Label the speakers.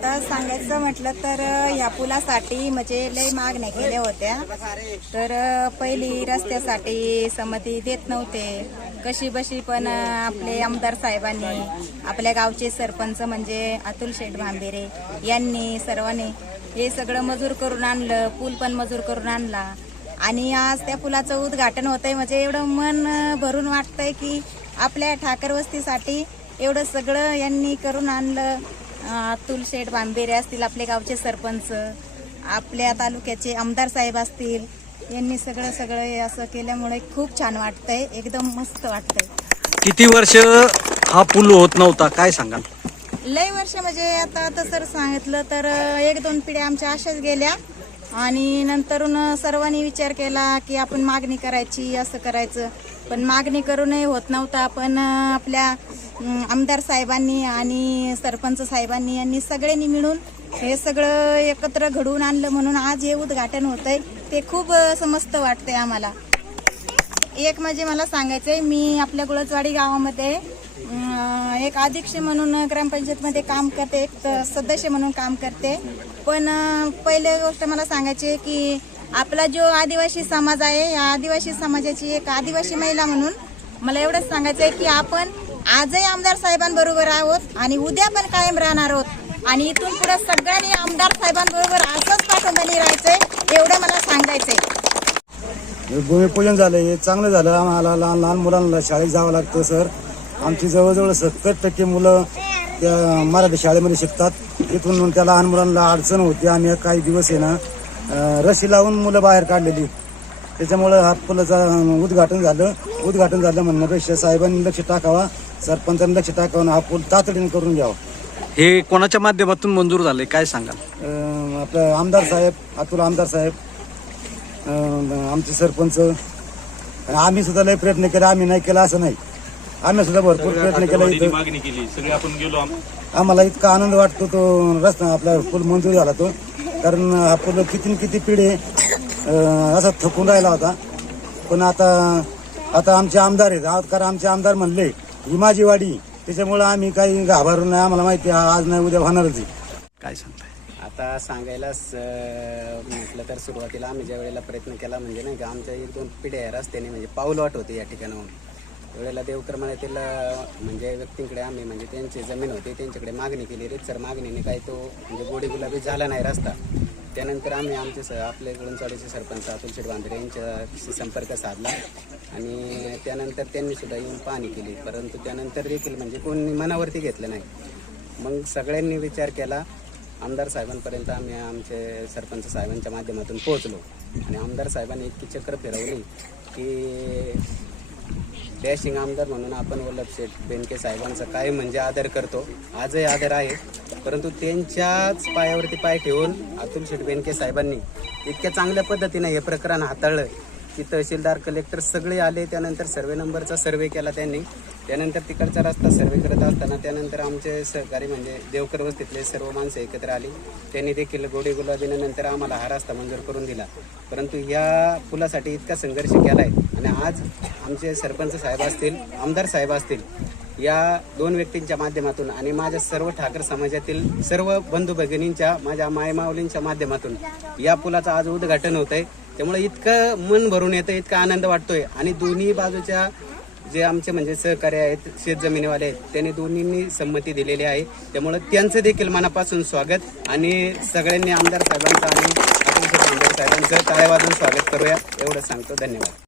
Speaker 1: आता सांगायचं म्हटलं तर ह्या पुलासाठी म्हणजे लय मागण्या केल्या होत्या. तर पहिली रस्त्यासाठी संमती देत नव्हते. कशी बशी पण आपले आमदार साहेबांनी आपल्या गावचे सरपंच म्हणजे अतुल शेठ भांबेरे यांनी सर्वांनी हे सगळं मजूर करून आणलं पूल पण मजूर करून आणला. आणि आज त्या पुलाचं उद्घाटन होतंय म्हणजे एवढं मन भरून वाटतंय की आपल्या ठाकर वस्तीसाठी एवढं सगळं यांनी करून आणलं. अतुल शेठ बांबेरे असतील आपले गावचे सरपंच आपल्या तालुक्याचे आमदार साहेब असतील यांनी सगळं सगळं हे असं केल्यामुळे खूप छान वाटतंय एकदम मस्त वाटतंय.
Speaker 2: किती वर्ष हा पूल होत नव्हता? काय सांगाल?
Speaker 1: लय वर्ष म्हणजे आता तसं सांगितलं तर एक दोन पिढ्या आमच्या अशाच गेल्या. आणि नंतरून सर्वांनी विचार केला की आपण मागणी करायची असं करायचं. पण मागणी करूनही होत नव्हता. पण आपल्या आमदार साहेबांनी आणि सरपंच साहेबांनी यांनी सगळ्यांनी मिळून हे सगळं एकत्र घडवून आणलं म्हणून आज हे उद्घाटन होतंय. ते खूप समस्त वाटतंय आम्हाला. एक म्हणजे मला सांगायचंय मी आपल्या गुळजवाडी गावामध्ये एक अध्यक्ष म्हणून ग्रामपंचायतमध्ये काम करते एक सदस्य म्हणून काम करते. पण पहिली गोष्ट मला सांगायची आहे की आपला जो आदिवासी समाज आहे या आदिवासी समाजाची एक आदिवासी महिला म्हणून मला एवढंच सांगायचं आहे की आपण आजही आमदार साहेबांबरोबर आहोत आणि उद्या पण कायम राहणार आहोत. आणि इथून पुढे सगळ्यांनी आमदार साहेबांबरोबर असंच पाठोंबानी राहायचंय एवढं मला सांगायचंय.
Speaker 3: भूमिपूजन झालं हे चांगलं झालं. आम्हाला लहान लहान मुलांना शाळेत जावं लागतं सर. आमची जवळजवळ सत्तर टक्के मुलं त्या मराठी शाळेमध्ये शिकतात. तिथून त्या लहान मुलांना अडचण होती आणि काही दिवस आहे ना रशी लावून मुलं बाहेर काढलेली. त्याच्यामुळं हा पुलाचं उद्घाटन झालं. उद्घाटन झालं म्हणण्यापेक्षा साहेबांनी लक्ष टाकावा सरपंचांनी लक्ष टाकावं आणि हा पूल तातडीने करून घ्यावा.
Speaker 2: हे कोणाच्या माध्यमातून मंजूर झाले काय सांगाल?
Speaker 3: अं, आपलं आमदार साहेब अतुल आमदार साहेब अं, आमचे सरपंच. आणि आम्ही सुद्धा लय प्रयत्न केला आम्ही नाही केला असं नाही. आम्ही सुद्धा भरपूर प्रयत्न केला इथं.
Speaker 4: मागणी केली सगळे आपण गेलो आम-
Speaker 3: आम्हाला इतका आनंद वाटतो तो रस्ता आपला पूल मंजूर झाला तो. कारण हा पूल किती न किती पिढे अं, असा थकून राहिला होता. पण आता आता आमचे आमदार आहेत. आज कारण आमचे आमदार म्हणले ही माझी वाडी त्याच्यामुळे आम्ही काही घाबरून नाही आम्हाला माहिती आहे आज नाही उद्या होणारच आहे.
Speaker 2: काय सांगताय?
Speaker 5: आता सांगायलाच अं, म्हटलं तर सुरुवातीला आम्ही ज्या वेळेला प्रयत्न केला म्हणजे नाही का आमच्या एक दोन पिढ्या या रस्त्याने म्हणजे पाऊलवाट होती या ठिकाणाहून. त्यावेळेला देवकर्मातील म्हणजे व्यक्तींकडे आम्ही म्हणजे त्यांची जमीन होती त्यांच्याकडे मागणी केली रितसर मागणीने काही तो म्हणजे गोडी गुलाबी झाला नाही रस्ता. त्यानंतर आम्ही आमचे स आपले गुळंचाडीचे सरपंच अतुल शेठ बांधरे यांच्याशी संपर्क साधला. आणि त्यानंतर त्यांनी सुद्धा येऊन पाहणी केली. परंतु त्यानंतर देखील म्हणजे कोणी मनावरती घेतलं नाही. मग सगळ्यांनी विचार केला. आमदार साहेबांपर्यंत आम्ही आमचे सरपंच साहेबांच्या माध्यमातून पोहोचलो. आणि आमदार साहेबांनी इतकी चक्र फिरवली की डॅशिंग आमदार म्हणून आपण वल्लभ शेठ बेनके साहेबांचा काय म्हणजे आदर करतो. आजही आदर आहे. परंतु त्यांच्याच पायावरती पाय ठेवून अतुल शेठ बेनके साहेबांनी इतक्या चांगल्या पद्धतीने हे प्रकरण हाताळलं की तहसीलदार कलेक्टर सगळे आले त्यानंतर सर्वे नंबरचा सर्वे केला त्यांनी. त्यानंतर तिकडचा रस्ता सर्वे करत असताना त्यानंतर आमचे सहकारी म्हणजे देवकर वस्तीतले सर्व माणसं एकत्र आली. त्यांनी देखील गोडी गुलाबीने नंतर आम्हाला हा रस्ता मंजूर करून दिला. परंतु या पुलासाठी इतका संघर्ष केला आहे आणि आज आमचे सरपंच साहेब असतील आमदार साहेब असतील या दोन व्यक्तींच्या माध्यमातून आणि माझ्या सर्व ठाकर समाजातील सर्व बंधू भगिनींच्या माझ्या मायमावलींच्या माध्यमातून या पुलाचं आज उद्घाटन होत आहे त्यामुळे इतकं मन भरून येतं इतका आनंद वाटतोय. आणि दोन्ही बाजूच्या जे आमचे म्हणजे सहकार्य आहेत शेतजमिनीवाले आहेत त्यांनी दोन्हींनी संमती दिलेली आहे. त्यामुळे त्यांचं देखील मनापासून स्वागत आणि सगळ्यांनी आमदार साहेबांचं आणि साहेबांचं टाळ्या स्वागत करूया. एवढं सांगतो. धन्यवाद.